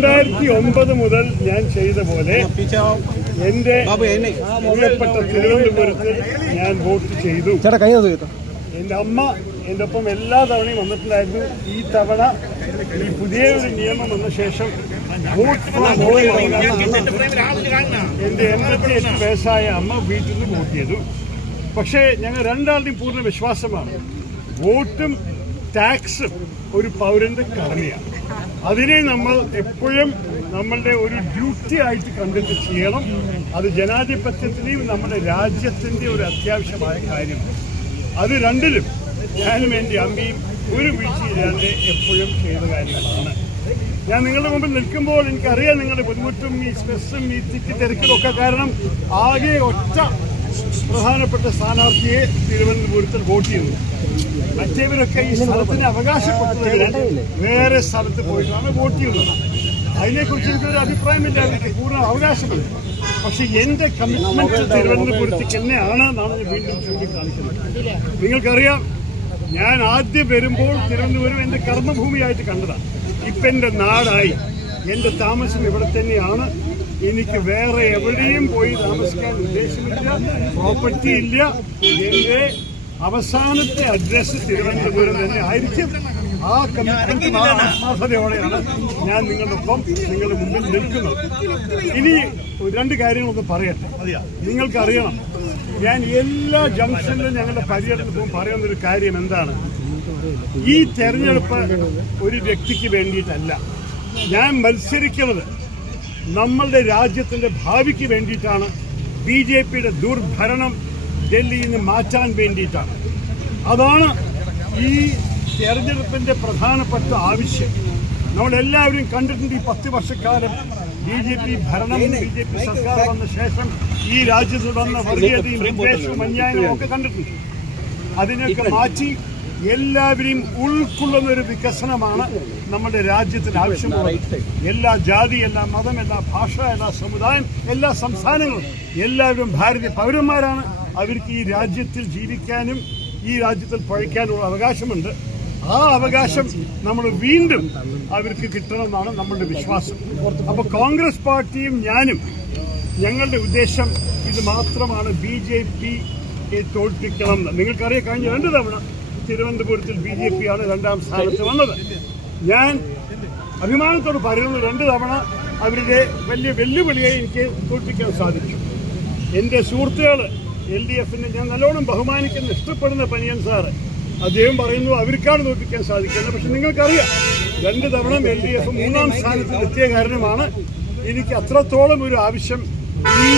രണ്ടായിരത്തി ഒമ്പത് മുതൽ ഞാൻ ചെയ്ത പോലെ എന്റെ പ്രിയപ്പെട്ട തിരുവനന്തപുരത്ത് ഞാൻ വോട്ട് ചെയ്തു. എന്റെ അമ്മ എന്റെ ഒപ്പം എല്ലാ തവണയും വന്നിട്ടുണ്ടായിരുന്നു. ഈ തവണ ഈ പുതിയ ഒരു നിയമം വന്ന ശേഷം വോട്ട് എന്റെ എൺപത്തി എട്ട് വയസ്സായ അമ്മ വീട്ടിൽ നിന്ന് വോട്ട് ചെയ്തു. പക്ഷേ ഞങ്ങൾ രണ്ടാളുടെയും പൂർണ വിശ്വാസമാണ്. വോട്ടും ടാക്സും ഒരു പൗരന്റെ കടമയാണ്. അതിനെ നമ്മൾ എപ്പോഴും നമ്മളുടെ ഒരു ഡ്യൂട്ടി ആയിട്ട് കണ്ടിട്ട് ചെയ്യണം. അത് ജനാധിപത്യത്തിന്റെയും നമ്മുടെ രാജ്യത്തിന്റെ ഒരു അത്യാവശ്യമായ കാര്യമാണ് അത് രണ്ടിലും ഞാനും എന്റെ അമ്മയും ഒരു വീഴ്ചയില്ലാതെ എപ്പോഴും ചെയ്ത കാര്യങ്ങളാണ്. ഞാൻ നിങ്ങളുടെ മുമ്പിൽ നിൽക്കുമ്പോൾ എനിക്കറിയാം നിങ്ങളുടെ ബുദ്ധിമുട്ടും ഈ സ്ട്രെസ്സും ഈ തിക്കി തിരക്കിലും ഒക്കെ കാരണം ആകെ ഒറ്റ പ്രധാനപ്പെട്ട സ്ഥാനാർത്ഥിയെ തിരുവനന്തപുരത്തിൽ വോട്ട് ചെയ്തു. മറ്റേവരൊക്കെ ഈ സ്ഥലത്തിന് അവകാശപ്പെട്ടതിനാൽ വേറെ സ്ഥലത്ത് പോയിട്ടാണ് വോട്ട് ചെയ്യുന്നത്. അതിനെക്കുറിച്ച് എനിക്കൊരു അഭിപ്രായമില്ല എനിക്ക് പൂർണ അവകാശമില്ല പക്ഷെ എന്റെ കമ്മിറ്റ്മെന്റ് തിരുവനന്തപുരത്തേക്ക് തന്നെയാണ് എന്നാണ് ഞാൻ വീണ്ടും ചൂണ്ടിക്കാണിക്കുന്നത്. നിങ്ങൾക്കറിയാം ഞാൻ ആദ്യം വരുമ്പോൾ തിരുവനന്തപുരം എന്റെ കർമ്മഭൂമിയായിട്ട് കണ്ടതാണ്. ഇപ്പൊ എന്റെ നാടായി. എന്റെ താമസം ഇവിടെ തന്നെയാണ്. എനിക്ക് വേറെ എവിടെയും പോയി താമസിക്കാൻ ഉദ്ദേശമില്ല. പ്രോപ്പർട്ടി ഇല്ല. എന്റെ അവസാനത്തെ അഡ്രസ് തിരുവനന്തപുരം തന്നെ ആയിരിക്കും. ആ കമ്മിറ്റ്മെന്റ് ആത്മാർത്ഥതയോടെയാണ് ഞാൻ നിങ്ങളൊപ്പം നിങ്ങളുടെ മുമ്പിൽ നിൽക്കുന്നത്. ഇനി രണ്ട് കാര്യങ്ങളൊന്ന് പറയട്ടെ. നിങ്ങൾക്കറിയണം ഞാൻ എല്ലാ ജംഗ്ഷനിലും ഞങ്ങളുടെ പര്യടനത്തിലും പറയുന്ന ഒരു കാര്യം എന്താണ്? ഈ തെരഞ്ഞെടുപ്പ് ഒരു വ്യക്തിക്ക് വേണ്ടിയിട്ടല്ല. ഞാൻ മത്സരിക്കുന്നത് നമ്മളുടെ രാജ്യത്തിന്റെ ഭാവിക്ക് വേണ്ടിയിട്ടാണ്. ബി ജെ പിയുടെ ദുർഭരണം ഡൽഹിയിൽ നിന്ന് മാറ്റാൻ വേണ്ടിയിട്ടാണ്. അതാണ് ഈ തെരഞ്ഞെടുപ്പിന്റെ പ്രധാനപ്പെട്ട ആവശ്യം. നമ്മളെല്ലാവരും കണ്ടിട്ടുണ്ട് ഈ പത്ത് വർഷക്കാലം ബി ജെ പി ഭരണം ബി ജെ പി സർക്കാർ വന്ന ശേഷം ഈ രാജ്യത്ത് വന്ന വർഗീയതയും വിദ്വേഷവും അന്യായവും ഒക്കെ കണ്ടിട്ടുണ്ട്. അതിനൊക്കെ മാറ്റി എല്ലാവരെയും ഉൾക്കൊള്ളുന്ന ഒരു വികസനമാണ് നമ്മുടെ രാജ്യത്തിന് ആവശ്യമുള്ളത്. എല്ലാ ജാതി എല്ലാ മതം എല്ലാ ഭാഷ എല്ലാ സമുദായം എല്ലാ സംസ്ഥാനങ്ങളും എല്ലാവരും ഭാരതീയ പൗരന്മാരാണ്. അവർക്ക് ഈ രാജ്യത്തിൽ ജീവിക്കാനും ഈ രാജ്യത്തിൽ പഴയ്ക്കാനുള്ള അവകാശമുണ്ട്. ആ അവകാശം നമ്മൾ വീണ്ടും അവർക്ക് കിട്ടണമെന്നാണ് നമ്മളുടെ വിശ്വാസം. അപ്പോൾ കോൺഗ്രസ് പാർട്ടിയും ഞാനും ഞങ്ങളുടെ ഉദ്ദേശം ഇത് മാത്രമാണ് ബി ജെ പി തോൽപ്പിക്കണം എന്ന് നിങ്ങൾക്കറിയാം കഴിഞ്ഞ രണ്ട് തവണ തിരുവനന്തപുരത്തിൽ ബി ജെ പി ആണ് രണ്ടാം സ്ഥാനത്ത് വന്നത്. ഞാൻ അഭിമാനത്തോട് പറയുന്നത് രണ്ട് തവണ അവരുടെ വലിയ വെല്ലുവിളിയെ എനിക്ക് തോൽപ്പിക്കാൻ സാധിച്ചു. എന്റെ സുഹൃത്തുക്കൾ എൽ ഡി എഫിനെ ഞാൻ നല്ലോണം ബഹുമാനിക്കുന്ന ഇഷ്ടപ്പെടുന്ന പനിയൻ സാറ്. അദ്ദേഹം പറയുന്നു അവർക്കാണ് തോൽപ്പിക്കാൻ സാധിക്കുന്നത്. പക്ഷെ നിങ്ങൾക്കറിയാം രണ്ട് തവണ എൽ ഡി എഫ് മൂന്നാം സ്ഥാനത്ത് എത്തിയ കാരണമാണ് എനിക്ക് അത്രത്തോളം ഒരു ആവശ്യം ഈ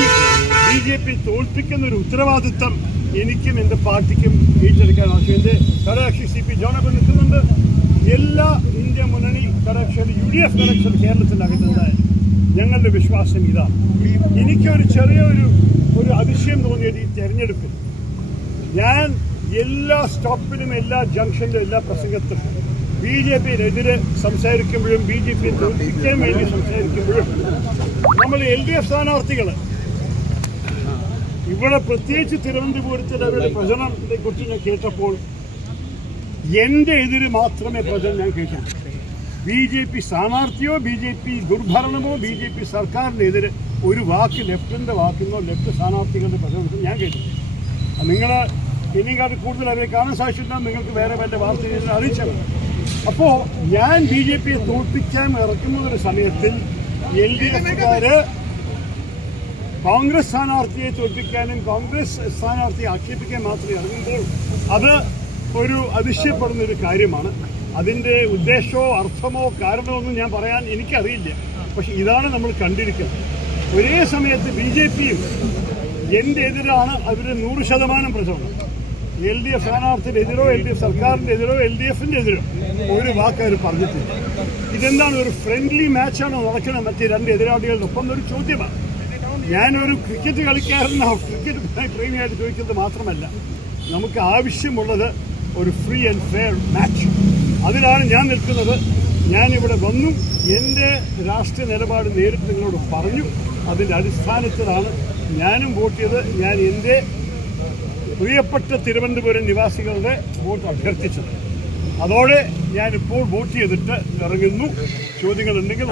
ബി ജെ പി തോൽപ്പിക്കുന്ന ഒരു ഉത്തരവാദിത്തം എനിക്കും എന്റെ പാർട്ടിക്കും ഏറ്റെടുക്കാൻ ആവശ്യം. എന്റെ ഘടകകക്ഷി സി പി ജോണപ്പൻ നിൽക്കുന്നുണ്ട്. എല്ലാ ഇന്ത്യ മുന്നണി ഘടകക്ഷികൾ യു ഡി എഫ് ഘടകക്ഷികൾ കേരളത്തിനകത്തുണ്ടായാലും ഞങ്ങളുടെ വിശ്വാസം ഇതാണ് എനിക്കൊരു ചെറിയൊരു ഒരു അതിശയം തോന്നിയത് ഈ തെരഞ്ഞെടുപ്പിൽ ഞാൻ എല്ലാ സ്റ്റോപ്പിലും എല്ലാ ജംഗ്ഷനിലും എല്ലാ പ്രസംഗത്തും ബി ജെ പിയിനെതിരെ സംസാരിക്കുമ്പോഴും ബി ജെ പി തോൽപ്പിക്കാൻ വേണ്ടി സംസാരിക്കുമ്പോഴും നമ്മൾ എൽ ഡി എഫ് സ്ഥാനാർത്ഥികൾ ഇവിടെ പ്രത്യേകിച്ച് തിരുവനന്തപുരത്തിൽ അവരുടെ പ്രചരണത്തെ കുറിച്ച് ഞാൻ കേട്ടപ്പോൾ എന്റെ എതിര് മാത്രമേ പ്രചരണം ഞാൻ കേട്ടു ബി ജെ പി സ്ഥാനാർത്ഥിയോ ബി ജെ പി ദുർഭരണമോ ബി ജെ പി സർക്കാരിനെതിരെ ഒരു വാക്ക് ലെഫ്റ്റിന്റെ വാക്കിന്നോ ലെഫ്റ്റ് സ്ഥാനാർത്ഥികളുടെ പ്രചരണത്തിൽ ഞാൻ കേട്ടു നിങ്ങൾ ഇനിയും കൂടുതൽ അവരെ കാണാൻ സാധിച്ചില്ല നിങ്ങൾക്ക് വേറെ വേറെ വാർത്ത അറിയിച്ചത്? അപ്പോൾ ഞാൻ ബി ജെ പിയെ തോൽപ്പിക്കാൻ ഇറക്കുന്ന ഒരു സമയത്തിൽ എൽ ഡി എഫുകാര് കോൺഗ്രസ് സ്ഥാനാർത്ഥിയെ തോൽപ്പിക്കാനും കോൺഗ്രസ് സ്ഥാനാർത്ഥിയെ ആക്ഷേപിക്കാൻ മാത്രമേ ഇറങ്ങുമ്പോൾ അത് ഒരു അതിശയപ്പെടുന്ന ഒരു കാര്യമാണ്. അതിന്റെ ഉദ്ദേശമോ അർത്ഥമോ കാരണമോ ഒന്നും ഞാൻ പറയാൻ എനിക്കറിയില്ല. പക്ഷെ ഇതാണ് നമ്മൾ കണ്ടിരിക്കുന്നത്. ഒരേ സമയത്ത് ബി ജെ പിയും എന്റെ എതിരാണ് അവരുടെ നൂറ് ശതമാനം പ്രചോദനം. എൽ ഡി എഫ് സ്ഥാനാർത്ഥിയുടെ എൽ ഡി എഫ് സർക്കാരിന്റെ എതിരോ എൽ ഡി എഫിന്റെ എതിരോ ഒരു വാക്ക് അവർ പറഞ്ഞിട്ടില്ല. ഇതെന്താണ് ഒരു ഫ്രണ്ട്ലി മാച്ചാണോ നടക്കുന്നത്? മറ്റേ രണ്ട് എതിരാളികളുടെ ഒപ്പം ഒരു ചോദ്യമാണ്. ഞാനൊരു ക്രിക്കറ്റ് കളിക്കാരനോ ക്രിക്കറ്റ് പ്രേമിയായിട്ട് ചോദിക്കുന്നത് മാത്രമല്ല നമുക്ക് ആവശ്യമുള്ളത് ഒരു ഫ്രീ ആൻഡ് ഫെയർ മാച്ച് അതിലാണ് ഞാൻ നിൽക്കുന്നത്. ഞാനിവിടെ വന്നു. എന്റെ രാഷ്ട്രീയ നിലപാട് നേരിട്ട് നിങ്ങളോട് പറഞ്ഞു. അതിന്റെ അടിസ്ഥാനത്തിലാണ് ഞാനും വോട്ട് ചെയ്ത് ഞാൻ എന്റെ പ്രിയപ്പെട്ട തിരുവനന്തപുരം നിവാസികളുടെ വോട്ട് അഭ്യർത്ഥിച്ചത്. അതോടെ ഞാനിപ്പോൾ വോട്ട് ചെയ്തിട്ട് ഇറങ്ങുന്നു. ചോദ്യങ്ങളുണ്ടെങ്കിൽ